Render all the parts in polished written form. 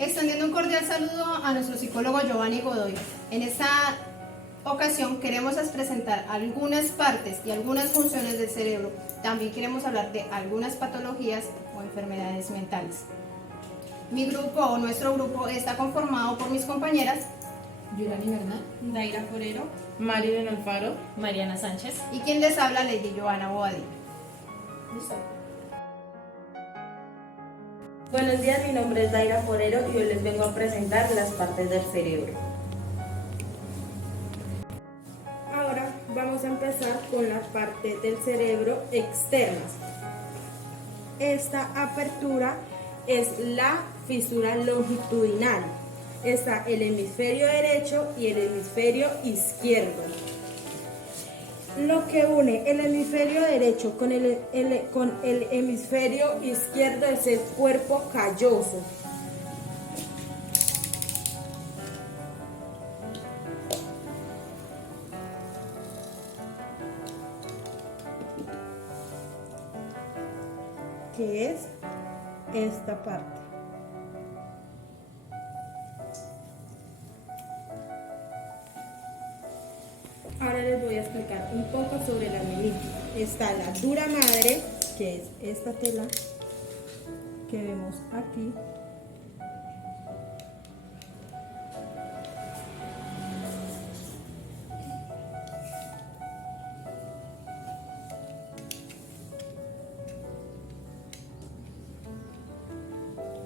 Extendiendo un cordial saludo a nuestro psicólogo Giovanni Godoy. En esta ocasión queremos presentar algunas partes y algunas funciones del cerebro. También queremos hablar de algunas patologías o enfermedades mentales. Mi grupo o nuestro grupo está conformado por mis compañeras Yurani Bernal, Daira Forero, Marilyn Alfaro, Mariana Sánchez. y quien les habla, Lady Joana Boadilla. Buenos días, mi nombre es Daira Forero y hoy les vengo a presentar las partes del cerebro. Ahora vamos a empezar con la parte del cerebro externas. Esta apertura es la fisura longitudinal. Está el hemisferio derecho y el hemisferio izquierdo. Lo que une el hemisferio derecho con el hemisferio izquierdo es el cuerpo calloso. Que es esta parte. Ahora les voy a explicar un poco sobre la meninge. Está la dura madre, que es esta tela que vemos aquí.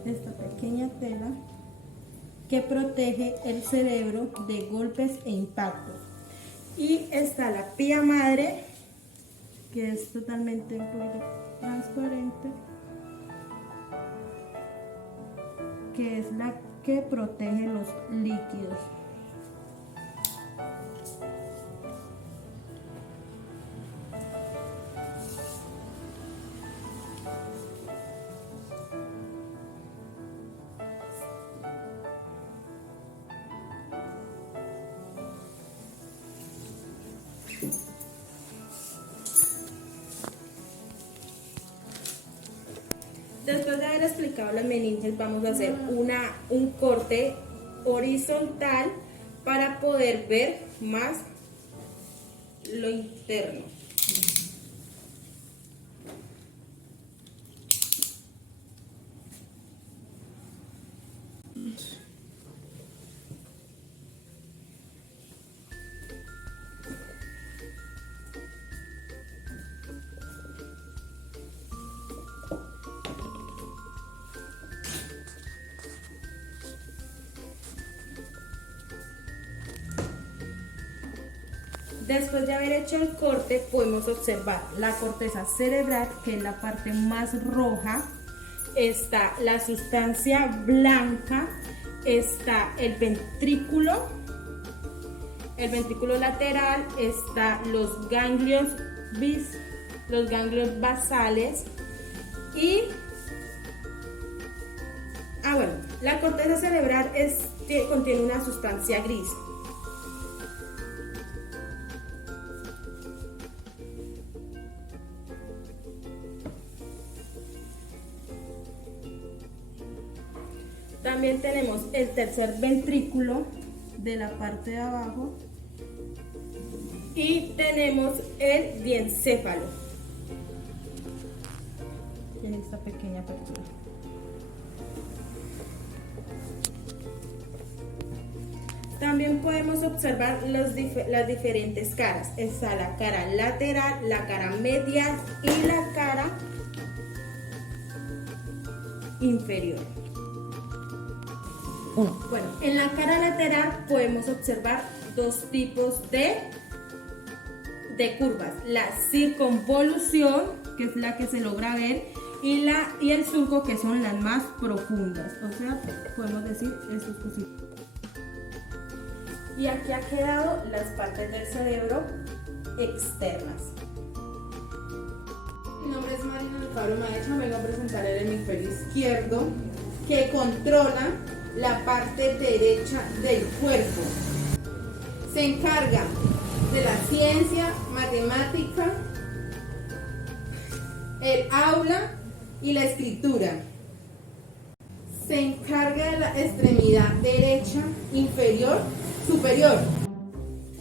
Esta pequeña tela que protege el cerebro de golpes e impactos. Y está la pía madre, que es totalmente transparente, que es la que protege los líquidos. Después de haber explicado las meninges, vamos a hacer un corte horizontal para poder ver más lo interno. Después de haber hecho el corte, podemos observar la corteza cerebral, que es la parte más roja. Está la sustancia blanca, está el ventrículo lateral, está los ganglios basales y la corteza cerebral contiene una sustancia gris. También tenemos el tercer ventrículo de la parte de abajo y tenemos el diencéfalo, que es esta pequeña apertura. También podemos observar las diferentes caras. Está la cara lateral, la cara medial y la cara inferior. Bueno, en la cara lateral podemos observar dos tipos de curvas: la circunvolución, que es la que se logra ver, y el surco, que son las más profundas. O sea, podemos decir esto es posible. Y aquí ha quedado las partes del cerebro externas. Mi nombre es Marilyn Alfaro Maecha, vengo a presentar el hemisferio izquierdo que controla la parte derecha del cuerpo. Se encarga de la ciencia, matemática, el aula y la escritura. Se encarga de la extremidad derecha inferior superior.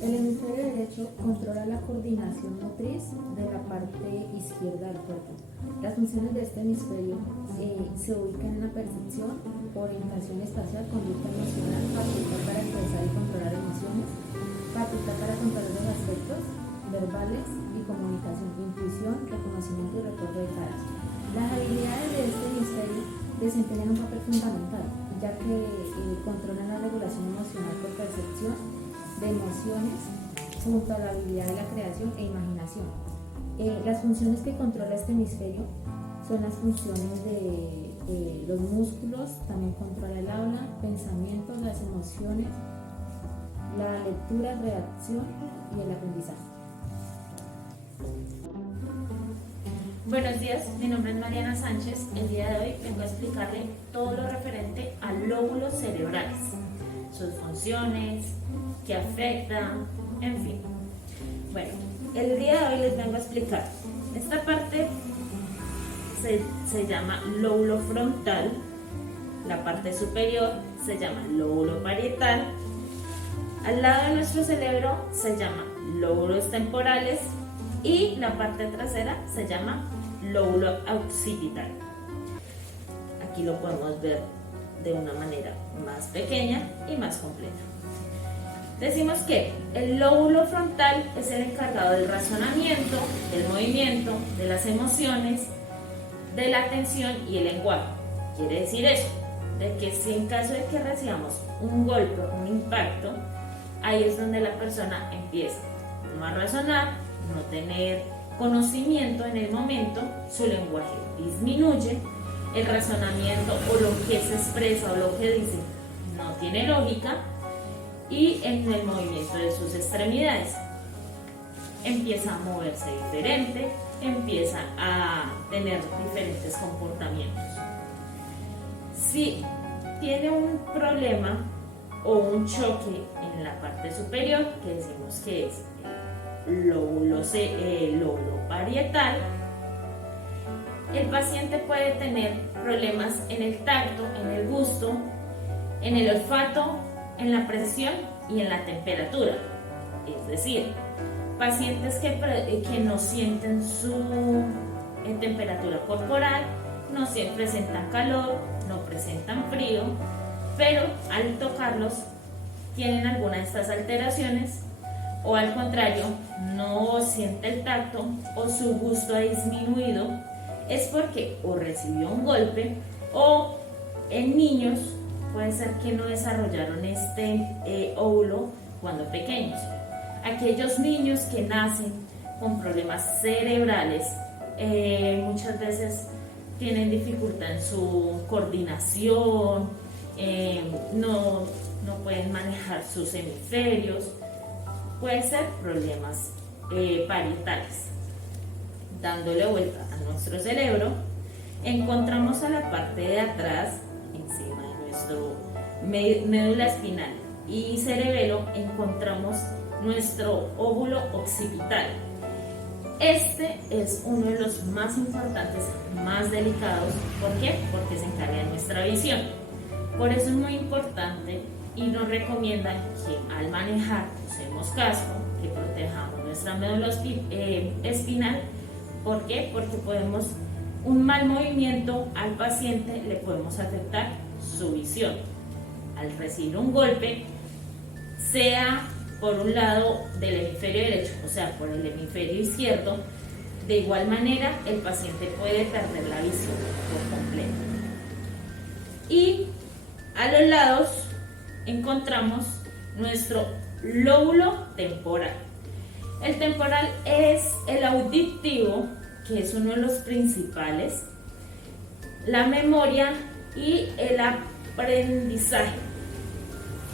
El hemisferio derecho controla la coordinación motriz de la parte izquierda del cuerpo. Las funciones de este hemisferio se ubican en la percepción, orientación espacial, conducta emocional, facultad para expresar y controlar emociones, facultad para controlar los aspectos verbales y comunicación, intuición, reconocimiento y recuerdo de caras. Las habilidades de este hemisferio desempeñan un papel fundamental, ya que controlan la regulación emocional por percepción de emociones junto a la habilidad de la creación e imaginación. Las funciones que controla este hemisferio son las funciones de los músculos, también controla el habla, pensamientos, las emociones, la lectura, reacción y el aprendizaje. Buenos días, mi nombre es Mariana Sánchez. El día de hoy vengo a explicarle todo lo referente a lóbulos cerebrales, sus funciones, qué afectan, en fin. Bueno, el día de hoy les vengo a explicar. Esta parte se llama lóbulo frontal, la parte superior se llama lóbulo parietal, al lado de nuestro cerebro se llama lóbulos temporales y la parte trasera se llama lóbulo occipital. Aquí lo podemos ver de una manera más pequeña y más completa. Decimos que el lóbulo frontal es el encargado del razonamiento, del movimiento, de las emociones, de la atención y el lenguaje. Quiere decir eso, de que si en caso de que recibamos un golpe, un impacto, ahí es donde la persona empieza no a razonar, no tener conocimiento en el momento, su lenguaje disminuye, el razonamiento o lo que se expresa o lo que dice no tiene lógica y en el movimiento de sus extremidades empieza a moverse diferente, empieza a tener diferentes comportamientos. Si tiene un problema o un choque en la parte superior, que decimos que es lóbulo parietal, el paciente puede tener problemas en el tacto, en el gusto, en el olfato, en la presión y en la temperatura. Es decir, pacientes que no sienten su temperatura corporal, no presentan calor, no presentan frío, pero al tocarlos tienen alguna de estas alteraciones, o al contrario, no siente el tacto o su gusto ha disminuido, es porque o recibió un golpe o en niños puede ser que no desarrollaron este óvulo cuando pequeños. Aquellos niños que nacen con problemas cerebrales muchas veces tienen dificultad en su coordinación, no pueden manejar sus hemisferios. Pueden ser problemas parietales. Dándole vuelta a nuestro cerebro, encontramos a la parte de atrás, encima de nuestro médula espinal y cerebelo, encontramos nuestro óvulo occipital. Este es uno de los más importantes, más delicados. ¿Por qué? Porque se encarga de nuestra visión. Por eso es muy importante y nos recomiendan que al manejar usemos casco, que protejamos nuestra médula espinal. ¿Por qué? Porque un mal movimiento al paciente le podemos afectar su visión. Al recibir un golpe, sea por un lado del hemisferio derecho, o sea, por el hemisferio izquierdo, de igual manera el paciente puede perder la visión por completo. Y a los lados encontramos nuestro lóbulo temporal. El temporal es el auditivo, que es uno de los principales, la memoria y el aprendizaje.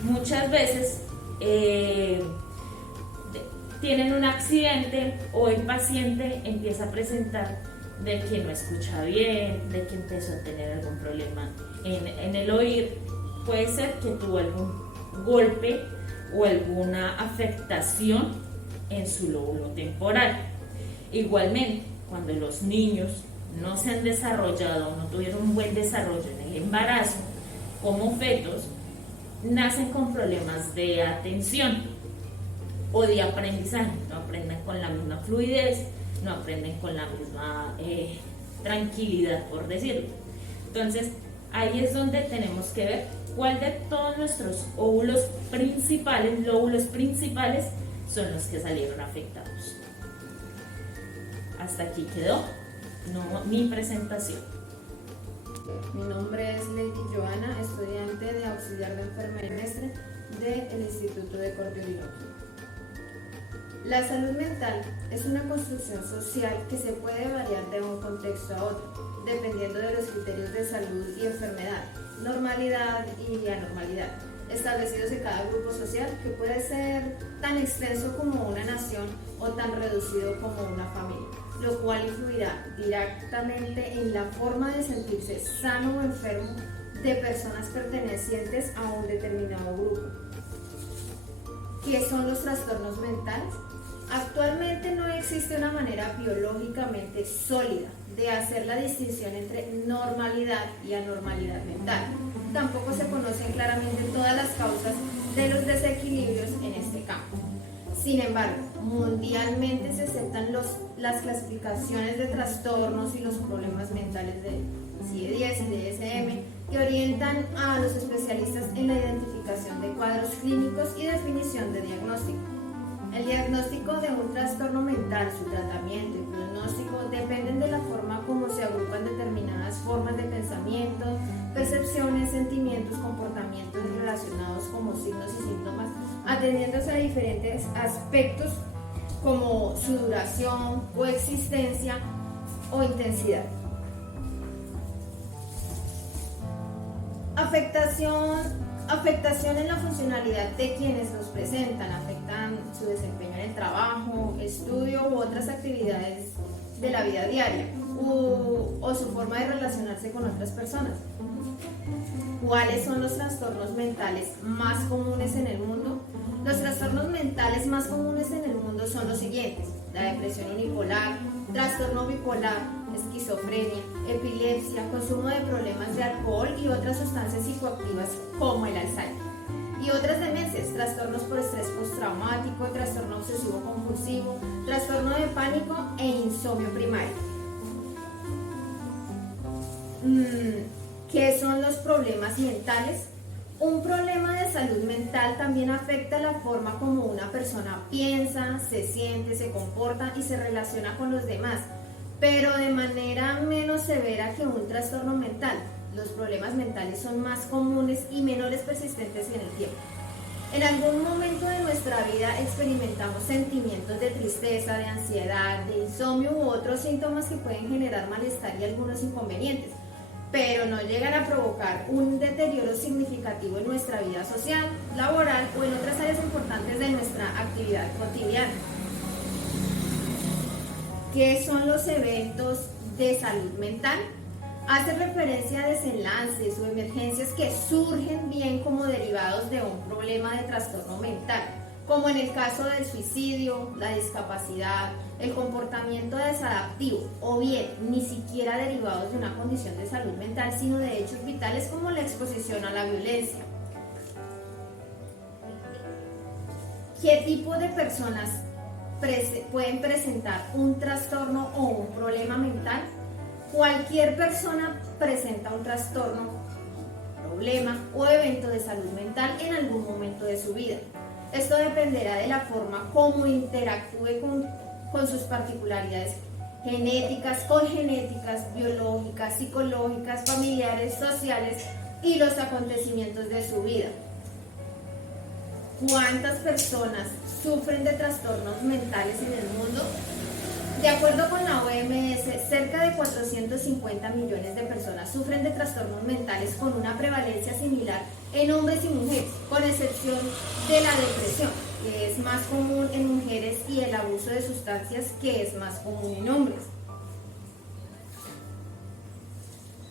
Muchas veces tienen un accidente o el paciente empieza a presentar de que no escucha bien, de que empezó a tener algún problema en el oír. Puede ser que tuvo algún golpe o alguna afectación en su lóbulo temporal. Igualmente, cuando los niños no se han desarrollado, no tuvieron un buen desarrollo en el embarazo, como fetos, nacen con problemas de atención o de aprendizaje, no aprenden con la misma fluidez, no aprenden con la misma tranquilidad, por decirlo. Entonces, ahí es donde tenemos que ver cuál de todos nuestros lóbulos principales son los que salieron afectados. Hasta aquí quedó mi presentación. Mi nombre es Lady Joana, estudiante de auxiliar de enfermería semestre del Instituto de Cardiología. La salud mental es una construcción social que se puede variar de un contexto a otro, dependiendo de los criterios de salud y enfermedad, normalidad y anormalidad, establecidos en cada grupo social, que puede ser tan extenso como una nación o tan reducido como una familia, lo cual influirá directamente en la forma de sentirse sano o enfermo de personas pertenecientes a un determinado grupo. ¿Qué son los trastornos mentales? Actualmente no existe una manera biológicamente sólida de hacer la distinción entre normalidad y anormalidad mental. Tampoco se conocen claramente todas las causas de los desequilibrios en este campo. Sin embargo, mundialmente se aceptan las clasificaciones de trastornos y los problemas mentales de CIE-10 y DSM, que orientan a los especialistas en la identificación de cuadros clínicos y definición de diagnóstico. El diagnóstico de un trastorno mental, su tratamiento y pronóstico dependen de la forma como se agrupan determinadas formas de pensamiento, percepciones, sentimientos, comportamientos relacionados como signos y síntomas, atendiéndose a diferentes aspectos como su duración, coexistencia o intensidad. Afectación en la funcionalidad de quienes los presentan, afectan su desempeño en el trabajo, estudio u otras actividades de la vida diaria o su forma de relacionarse con otras personas. ¿Cuáles son los trastornos mentales más comunes en el mundo? Los trastornos mentales más comunes en el mundo son los siguientes: la depresión unipolar, trastorno bipolar, esquizofrenia, epilepsia, consumo de problemas de alcohol y otras sustancias psicoactivas como el Alzheimer, y otras demencias, trastornos por estrés postraumático, trastorno obsesivo compulsivo, trastorno de pánico e insomnio primario. ¿Qué son los problemas mentales? Un problema de salud mental también afecta la forma como una persona piensa, se siente, se comporta y se relaciona con los demás, pero de manera menos severa que un trastorno mental. Los problemas mentales son más comunes y menores persistentes en el tiempo. En algún momento de nuestra vida experimentamos sentimientos de tristeza, de ansiedad, de insomnio u otros síntomas que pueden generar malestar y algunos inconvenientes, pero no llegan a provocar un deterioro significativo en nuestra vida social, laboral o en otras áreas importantes de nuestra actividad cotidiana. ¿Qué son los eventos de salud mental? Hace referencia a desenlaces o emergencias que surgen bien como derivados de un problema de trastorno mental, como en el caso del suicidio, la discapacidad, el comportamiento desadaptivo, o bien ni siquiera derivados de una condición de salud mental, sino de hechos vitales como la exposición a la violencia. ¿Qué tipo de personas pueden presentar un trastorno o un problema mental? Cualquier persona presenta un trastorno, problema o evento de salud mental en algún momento de su vida. Esto dependerá de la forma como interactúe con sus particularidades genéticas, congenéticas, biológicas, psicológicas, familiares, sociales y los acontecimientos de su vida. ¿Cuántas personas sufren de trastornos mentales en el mundo? De acuerdo con la OMS, cerca de 450 millones de personas sufren de trastornos mentales con una prevalencia similar en hombres y mujeres, con excepción de la depresión, que es más común en mujeres, y el abuso de sustancias, que es más común en hombres.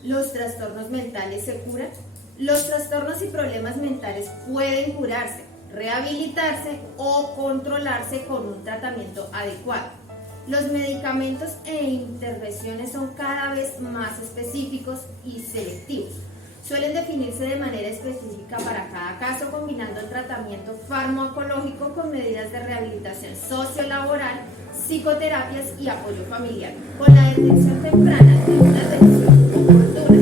¿Los trastornos mentales se curan? Los trastornos y problemas mentales pueden curarse, rehabilitarse o controlarse con un tratamiento adecuado. Los medicamentos e intervenciones son cada vez más específicos y selectivos. Suelen definirse de manera específica para cada caso, combinando el tratamiento farmacológico con medidas de rehabilitación sociolaboral, psicoterapias y apoyo familiar, con la detección temprana de una atención oportuna